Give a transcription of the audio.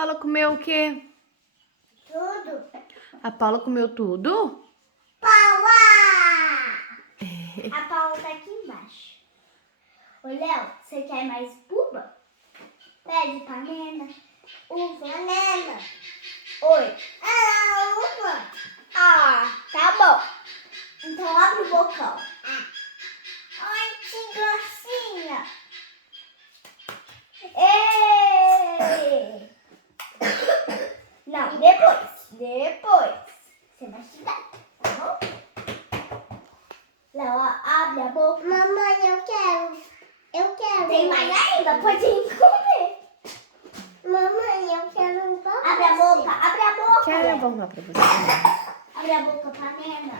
Paula comeu o quê? Tudo. A Paula comeu tudo? Paula! A Paula tá aqui embaixo. Ô, Léo, você quer mais buba? Pede panela. Uva. Panela. Oi. Ah, uva. Ah, tá bom. Então abre o bocão. Ai, que gracinha. Ei! Não, depois. Você vai estudar, tá bom? Léo, abre a boca. Mamãe, eu quero. Tem mais ainda? Pode ir comer. Mamãe, eu quero igual. Abre a boca. Quero, vamos lá pra você. Abre a boca, panela.